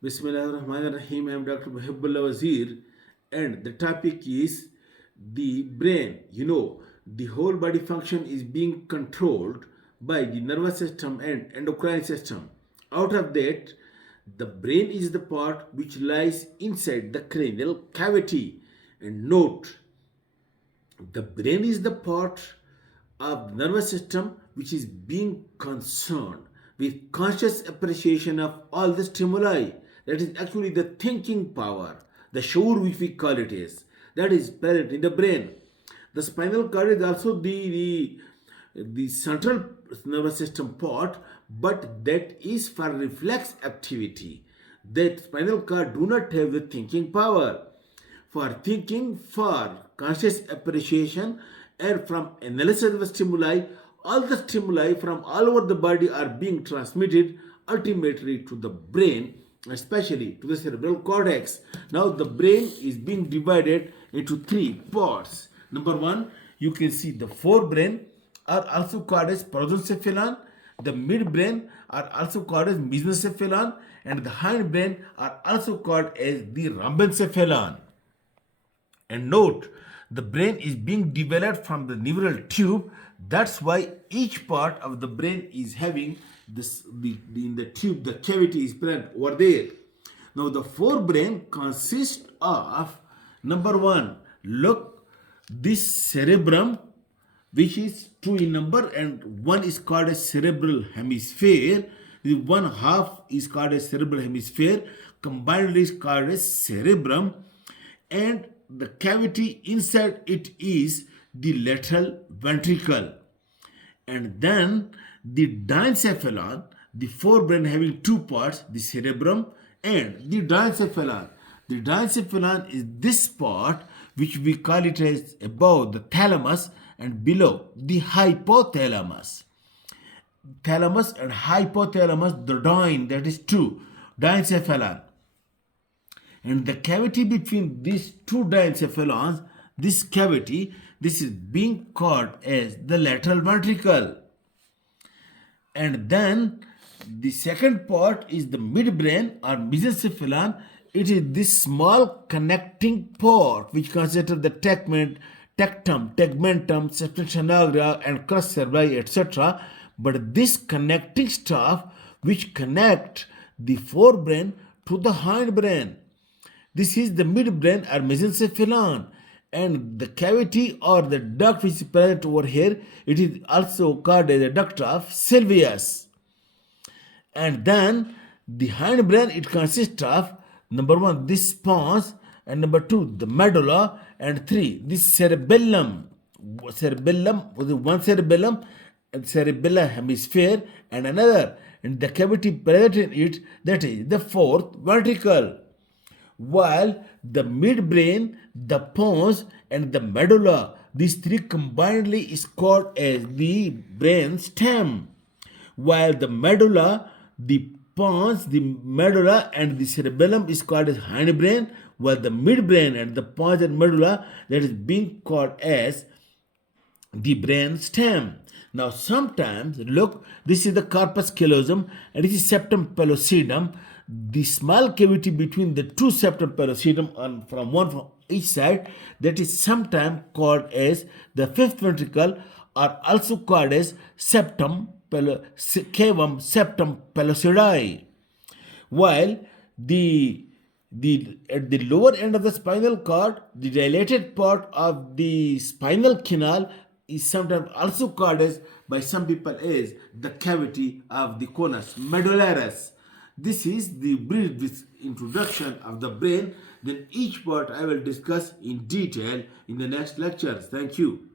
Bismillahirrahmanirrahim. I am Dr. Mohibullah Wazir, and the topic is the brain. The whole body function is being controlled by the nervous system and endocrine system. Out of that, the brain is the part which lies inside the cranial cavity. And note, the brain is the part of the nervous system which is being concerned with conscious appreciation of all the stimuli. That is actually the thinking power, the sure which we call it is. That is present in the brain. The spinal cord is also the central nervous system part, but that is for reflex activity. That spinal cord do not have the thinking power for thinking, for conscious appreciation, and from analysis of the stimuli. All the stimuli from all over the body are being transmitted ultimately to the brain, especially to the cerebral cortex. Now, the brain is being divided into three parts. Number one, you can see the forebrain are also called as prosencephalon, the midbrain are also called as mesencephalon, and the hindbrain are also called as the rhombencephalon. And note, the brain is being developed from the neural tube. That's why each part of the brain is having this in the tube, the cavity is present over there. Now, the forebrain consists of number one, look, this cerebrum, which is two in number, and one is called a cerebral hemisphere. The one half is called a cerebral hemisphere, combined is called a cerebrum, and the cavity inside it is the lateral ventricle. And then the diencephalon, the forebrain having two parts, the cerebrum and the diencephalon. The diencephalon is this part which we call it as above the thalamus and below the hypothalamus. Thalamus and hypothalamus, the dine, that is two, diencephalon. And the cavity between these two diencephalons, this cavity, this is being called as the lateral ventricle. And then the second part is the midbrain or mesencephalon. It is this small connecting part which consists of the tegmentum, substantia nigra, and crus cerebri, etc. But this connecting stuff which connect the forebrain to the hindbrain. This is the midbrain or mesencephalon, and the cavity or the duct which is present over here, it is also called as a duct of Sylvius. And then the hindbrain, it consists of number one, this pons, and number two, the medulla, and three, this cerebellum. Cerebellum, one cerebellum, and cerebellar hemisphere, and another, and the cavity present in it, that is the fourth ventricle. While the midbrain, the pons, and the medulla, these three combinedly is called as the brain stem. While the medulla, the pons, the medulla, and the cerebellum is called as hindbrain, while the midbrain and the pons and medulla, that is being called as the brain stem. Now, sometimes, look, this is the corpus callosum and this is septum pellucidum. The small cavity between the two septum pellucidum from each side, that is sometimes called as the fifth ventricle, or also called as cavum septum pellucidum. While at the lower end of the spinal cord, the dilated part of the spinal canal is sometimes also called as, by some people, as the cavity of the conus medullaris. This is the brief introduction of the brain. Then each part I will discuss in detail in the next lectures. Thank you.